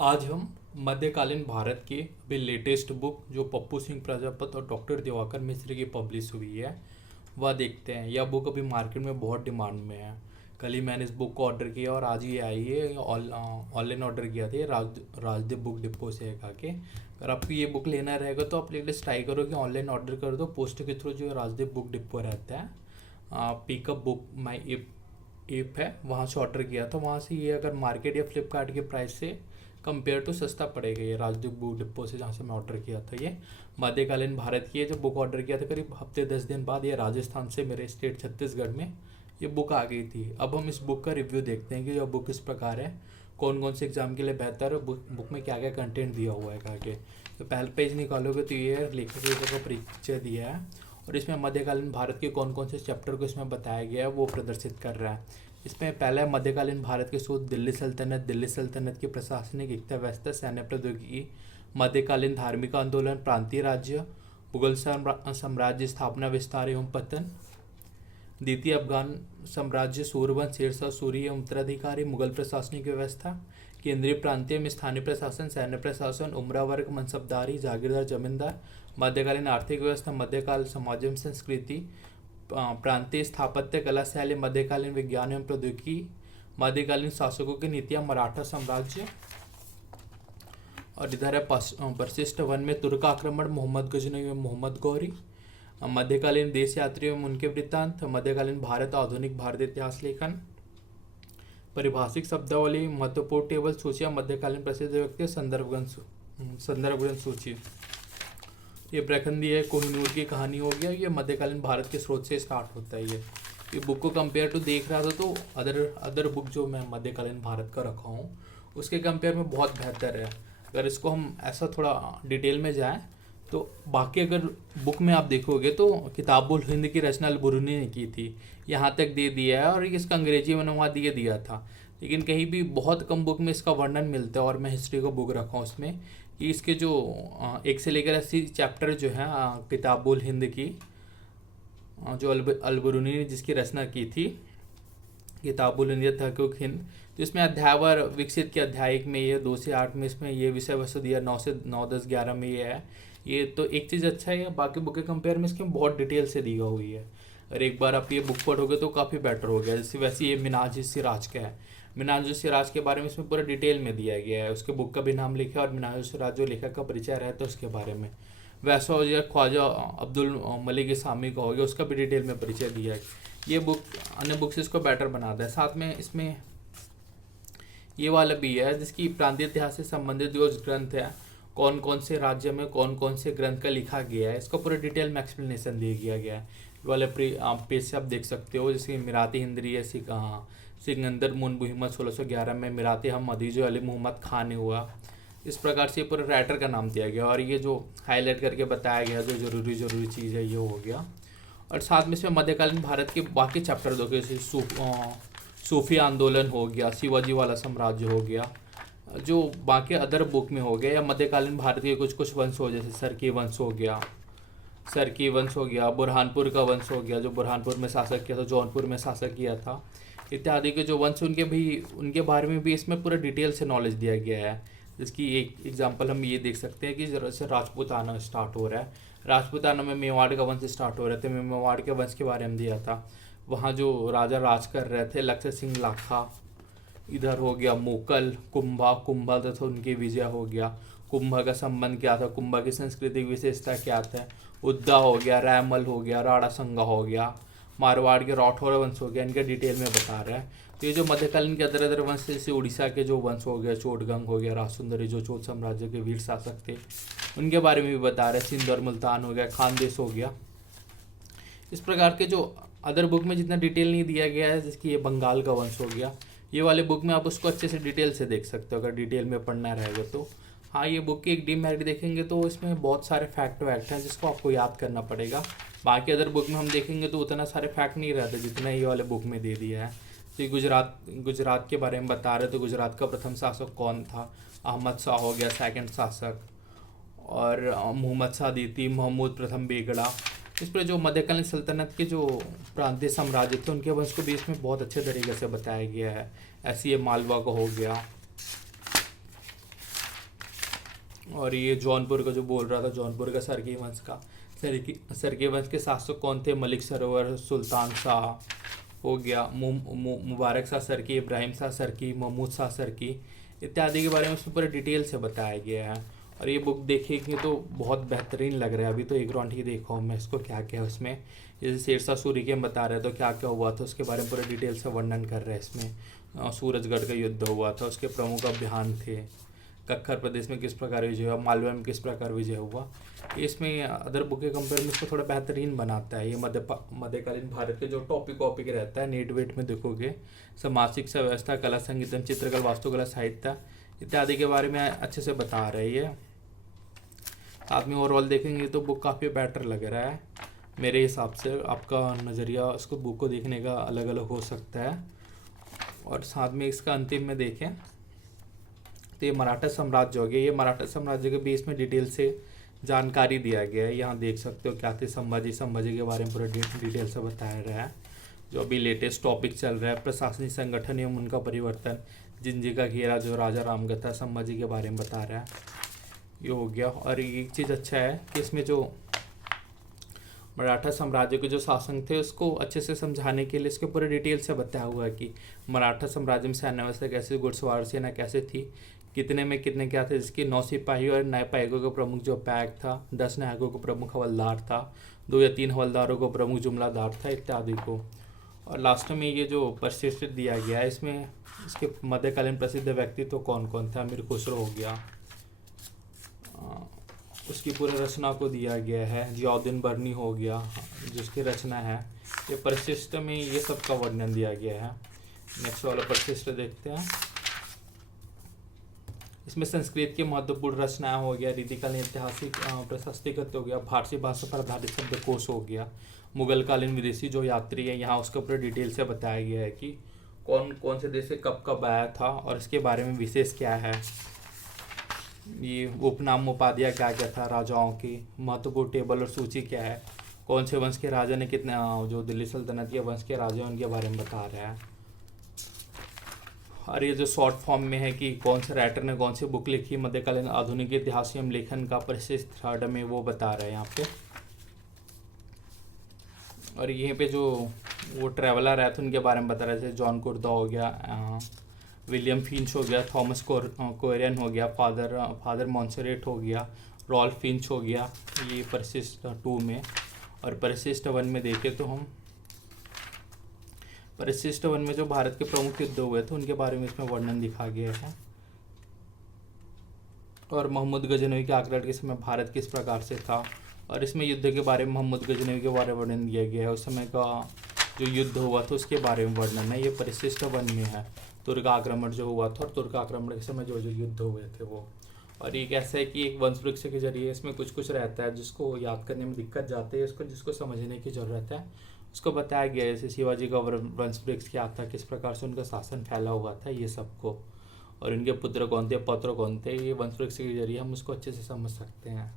आज हम मध्यकालीन भारत की अभी लेटेस्ट बुक जो पप्पू सिंह प्रजापत और डॉक्टर दिवाकर मिश्र की पब्लिश हुई है वह देखते हैं। यह बुक अभी मार्केट में बहुत डिमांड में है। कल ही मैंने इस बुक को ऑर्डर किया और आज ये आई है। ऑनलाइन ऑर्डर किया था राजदीप बुक डिपो से आके। अगर आपको ये बुक लेना रहेगा तो आप प्लीज़ ट्राई करो कि ऑनलाइन ऑर्डर कर दो। पोस्ट के थ्रू जो राजदीप बुक डिपो रहता है, पिकअप बुक माई ऐप है, वहाँ से ऑर्डर किया था। वहाँ से ये अगर मार्केट या फ्लिपकार्ट के प्राइस से कंपेयर टू सस्ता पड़ेगा। ये राजदीप बुक डिपो से जहाँ से मैं ऑर्डर किया था। ये मध्यकालीन भारत की है। जो बुक ऑर्डर किया था करीब हफ्ते 10 दिन बाद ये राजस्थान से मेरे स्टेट छत्तीसगढ़ में ये बुक आ गई थी। अब हम इस बुक का रिव्यू देखते हैं कि यह बुक किस प्रकार है, कौन कौन से एग्जाम के लिए बेहतर है, बुक में क्या क्या कंटेंट दिया हुआ है करके। तो पहले पेज निकालोगे तो ये लेखक का परिचय दिया है और इसमें मध्यकालीन भारत के कौन कौन से चैप्टर को इसमें बताया गया है वो प्रदर्शित कर रहा है। इसमें पहला है मध्यकालीन भारत के सूत्र, दिल्ली सल्तनत की प्रशासनिक एकता व्यवस्था, सैन्य प्रौद्योगिकी, मध्यकालीन धार्मिक आंदोलन, प्रांतीय राज्य, मुगल साम्राज्य स्थापना, विस्तार एवं पतन, द्वितीय अफगान साम्राज्य, सूर्यवंश, शेरशाह सूरी एवं उत्तराधिकारी, मुगल प्रशासनिक व्यवस्था, केंद्रीय प्रांतीय में स्थानीय प्रशासन, सैन्य प्रशासन, उमरा वर्ग, मनसबदारी, जागीरदार, जमींदार, मध्यकालीन आर्थिक व्यवस्था, मध्यकाल समाज एवं संस्कृति, प्रांतीय स्थापत्य कला शैली, मध्यकालीन विज्ञान एवं प्रौद्योगिकी, मध्यकालीन शासकों की नीतियां, मराठा साम्राज्य। और इधर है वशिष्ठ वन में तुर्क आक्रमण, मोहम्मद गजनी एवं मोहम्मद गौरी, मध्यकालीन देश यात्री एवं उनके वृत्तांत, मध्यकालीन भारत, आधुनिक भारत इतिहास लेखन, परिभाषिक शब्दावली, महत्वपूर्ण टेबल सूचियां, मध्यकालीन प्रसिद्ध व्यक्ति, संदर्भ ग्रंथ सूची। ये प्रखंडी है, कोहिनूर की कहानी हो गया। ये मध्यकालीन भारत के स्रोत से स्टार्ट होता है। ये बुक को कंपेयर टू देख रहा था तो अदर बुक जो मैं मध्यकालीन भारत का रखा हूँ उसके कंपेयर में बहुत बेहतर है। अगर इसको हम ऐसा थोड़ा डिटेल में जाएं तो बाकी अगर बुक में आप देखोगे तो किताबुल हिंद की रचना अल-बरूनी ने की थी, यहाँ तक दे दिया है और इसका अंग्रेजी में अनुवाद दिया था। लेकिन कहीं भी बहुत कम बुक में इसका वर्णन मिलता है और मैं हिस्ट्री का बुक रखा हूँ उसमें कि इसके जो 1 से लेकर 80 चैप्टर जो है किताबुल हिंद की, जो अल-बरूनी ने जिसकी रचना की थी, किताबुल हिंद तहक़ीक़ हिंद, तो इसमें अध्यायवार विकसित किया। अध्याय 1 में ये, 2 से 8 में इसमें ये विषय वस्तु दिया, 9 से 9, 10, 11 में ये है। ये तो एक चीज़ अच्छा है, बाकी बुक के कंपेयर में इसके बहुत डिटेल से दी हुई है। और एक बार आप ये बुक पढ़ोगे तो काफ़ी बेटर हो गया। जैसे वैसे ये मिन्हाज सिराज का है। मिन्हाज सिराज के बारे में इसमें पूरा डिटेल में दिया गया है। उसके बुक का भी नाम लिखा है और मिन्हाज सिराज जो लेखक का परिचय रहता है उसके बारे में। वैसा हो गया ख्वाजा अब्दुल मलिक सामी का हो गया, उसका भी डिटेल में परिचय दिया है। ये बुक अन्य बुक से इसको बेटर बनाता है। साथ में इसमें ये वाला भी है जिसकी प्रांतीय इतिहास से संबंधित जो ग्रंथ है, कौन कौन से राज्य में कौन कौन से ग्रंथ का लिखा गया है, इसका पूरा डिटेल में एक्सप्लेनेशन दिया गया है। वाले पेज से आप देख सकते हो। जैसे मिराती हिंदरी है, सिकंदर मुन मुहम्मद 1611 में, मिराती हम मदीजो अली मोहम्मद खान ने हुआ। इस प्रकार से पूरे राइटर का नाम दिया गया और ये जो हाईलाइट करके बताया गया जो ज़रूरी चीज़ है ये हो गया। और साथ में इसमें मध्यकालीन भारत के बाकी चैप्टर दो, जैसे सूफी आंदोलन हो गया, शिवाजी वाला साम्राज्य हो गया, जो बाकी अदर बुक में हो गया, या मध्यकालीन भारत के कुछ वंश हो, जैसे सरकी वंश हो गया, बुरहानपुर का वंश हो गया जो बुरहानपुर में शासक किया था, जौनपुर में शासक किया था, इत्यादि के जो वंश उनके बारे में भी इसमें पूरा डिटेल से नॉलेज दिया गया है। जिसकी एक एग्जांपल हम ये देख सकते हैं कि जैसे राजपूताना स्टार्ट हो रहा है, राजपूताना में मेवाड़ का वंश स्टार्ट हो रहे थे, मेवाड़ के वंश के बारे में दिया था। वहाँ जो राजा राज कर रहे थे, लक्षण सिंह लाखा, इधर हो गया मुकल, कुंभा तथा उनकी विजय हो गया, कुंभा का संबंध क्या था, कुंभा की सांस्कृतिक विशेषता क्या था, उद्दा हो गया, रैमल हो गया, राणा संगा हो गया, मारवाड़ के राठौर वंश हो गया, इनके डिटेल में बता रहा है। तो ये जो मध्यकालीन के अदर वंश, जैसे उड़ीसा के जो वंश हो गया, चोटगंग हो गया, राजसुंदरी जो चोट साम्राज्य के वीर शासक थे, उनके बारे में भी बता रहे हैं। सिंध और मुल्तान हो गया, खानदेश हो गया। इस प्रकार के जो अदर बुक में जितना डिटेल नहीं दिया गया है, जिसकी ये बंगाल का वंश हो गया, ये वाले बुक में आप उसको अच्छे से डिटेल से देख सकते हो अगर डिटेल में पढ़ना रहेगा तो। हाँ, ये बुक की एक डीमेरिट देखेंगे तो इसमें बहुत सारे फैक्ट हैं जिसको आपको याद करना पड़ेगा। बाकी अदर बुक में हम देखेंगे तो उतना सारे फैक्ट नहीं रहते जितना ये वाले बुक में दे दिया है। तो गुजरात के बारे में बता रहे तो गुजरात का प्रथम शासक कौन था, अहमद शाह हो गया सेकंड शासक, और मोहम्मद शाह द्वितीय, महमूद प्रथम बेगड़ा। इस पर जो मध्यकालीन सल्तनत के जो प्रांतीय साम्राज्य थे उनके वंश को भी इसमें बहुत अच्छे तरीके से बताया गया है। ऐसे ये मालवा का हो गया, और ये जौनपुर का जो बोल रहा था, जौनपुर का सरकी वंश का, सरकी वंश के शासक कौन थे? मलिक सरोवर, सुल्तान शाह हो गया, मुबारक शाह सरकी, इब्राहिम शाह सरकी, महमूद शाह सरकी इत्यादि के बारे में उसमें पूरे डिटेल से बताया गया है। और ये बुक देखेंगे तो बहुत बेहतरीन लग रहा है। अभी तो एक राउंड ही देखा हूँ मैं इसको, क्या क्या है उसमें, जैसे शेरशाह सूरी के बता रहे तो क्या क्या हुआ था उसके बारे में पूरे डिटेल से वर्णन कर रहे हैं इसमें। सूरजगढ़ का युद्ध हुआ था, उसके प्रमुख अभियान थे, कक्खर प्रदेश में किस प्रकार विजय हुआ, मालवा में किस प्रकार विजय हुआ। इसमें अदर बुक के कंपेयर में इसको थोड़ा बेहतरीन बनाता है। ये मध्यकालीन भारत के जो टॉपिक रहता है, नेट वेट में देखोगे, समाज शिक्षा व्यवस्था, कला संगीतम, चित्रकला, वास्तुकला, साहित्य इत्यादि के बारे में अच्छे से बता रहे हैं। साथ में ओवरऑल देखेंगे तो बुक काफ़ी बेटर लग रहा है मेरे हिसाब से। आपका नज़रिया उसको बुक को देखने का अलग अलग हो सकता है। और साथ में इसका अंतिम में देखें तो ये मराठा साम्राज्य हो गया। ये मराठा साम्राज्य के बीच में डिटेल से जानकारी दिया गया है। यहाँ देख सकते हो क्या थे संभाजी के बारे में पूरा डिटेल से बताया गया है। जो अभी लेटेस्ट टॉपिक चल रहा है, प्रशासनिक संगठन एवं उनका परिवर्तन, जिंजी का घेरा, जो राजा रामगता संभाजी के बारे में बता रहा है, ये हो गया। और एक चीज़ अच्छा है कि इसमें जो मराठा साम्राज्य के जो शासक थे उसको अच्छे से समझाने के लिए इसके पूरे डिटेल से बताया हुआ है कि मराठा साम्राज्य में सैन्य व्यवस्था कैसे, घुड़सवार सेना कैसे थी, कितने में कितने क्या थे, जिसकी 9 सिपाही और न्यायपालिकों का प्रमुख जो पैक था, 10 न्यायिकों को प्रमुख हवलदार था, 2 या 3 हवलदारों को प्रमुख जुमलादार था इत्यादि को। और लास्ट में ये जो परिशिष्ट दिया गया है, इसमें इसके मध्यकालीन प्रसिद्ध व्यक्तित्व कौन कौन थे। अमीर खुसरो हो गया, उसकी पूरी रचना को दिया गया है। जियाउद्दीन बर्नी हो गया जिसकी रचना है। ये परिशिष्ट में ये सब का वर्णन दिया गया है। नेक्स्ट वाला परिशिष्ट देखते हैं। इसमें संस्कृत की महत्वपूर्ण रचनाएं हो गया, रीतिकालीन ऐतिहासिक प्रशस्तिगत हो गया, फारसी भाषा पर आधारित शब्दकोश हो गया, मुगल कालीन विदेशी जो यात्री है यहाँ उसके ऊपर डिटेल से बताया गया है कि कौन कौन से देश से कब कब आया था और इसके बारे में विशेष क्या है। ये उपनाम उपाधियाँ क्या क्या था राजाओं की, महत्वपूर्ण टेबल और सूची क्या है, कौन से वंश के राजा ने कितने, जो दिल्ली सल्तनत के वंश के राजा उनके बारे में बता रहा है। और ये जो शॉर्ट फॉर्म में है कि कौन से राइटर ने कौन सी बुक लिखी, मध्यकालीन आधुनिक इतिहास एवं लेखन का परिशिष्ट थर्ड में वो बता रहे हैं यहाँ पे। और यहीं पे जो वो ट्रैवलर है तो उनके बारे में बता रहे थे, जॉन कुर्दा हो गया, विलियम फिंच हो गया, थॉमस कोरियन हो गया, फादर मॉन्सरेट हो गया, रॉल्फ फिंच हो गया, ये परिशिष्ट 2 में। और परिशिष्ट 1 में देखें तो हम परिशिष्ट 1 में जो भारत के प्रमुख युद्ध हुए थे उनके बारे में इसमें वर्णन दिखा गया है। और मोहम्मद गजनवी के आक्रमण के समय भारत किस प्रकार से था, और इसमें युद्ध के बारे में मोहम्मद गजनवी के बारे में वर्णन दिया गया है। उस समय का जो युद्ध हुआ था उसके बारे में वर्णन है, ये परिशिष्ट 1 में है। तुर्क आक्रमण जो हुआ था और तुर्क आक्रमण के समय जो जो युद्ध हुए थे वो। और ये कैसा है कि एक वंश वृक्ष के जरिए इसमें कुछ कुछ रहता है जिसको याद करने में दिक्कत जाती है, उसको जिसको समझने की ज़रूरत है उसको बताया गया है। जैसे शिवाजी का वंश वृक्ष क्या था, किस प्रकार से उनका शासन फैला हुआ था, ये सबको, और इनके पुत्र कौन थे, पौत्र कौन थे, ये वंश वृक्ष के जरिए हम उसको अच्छे से समझ सकते हैं।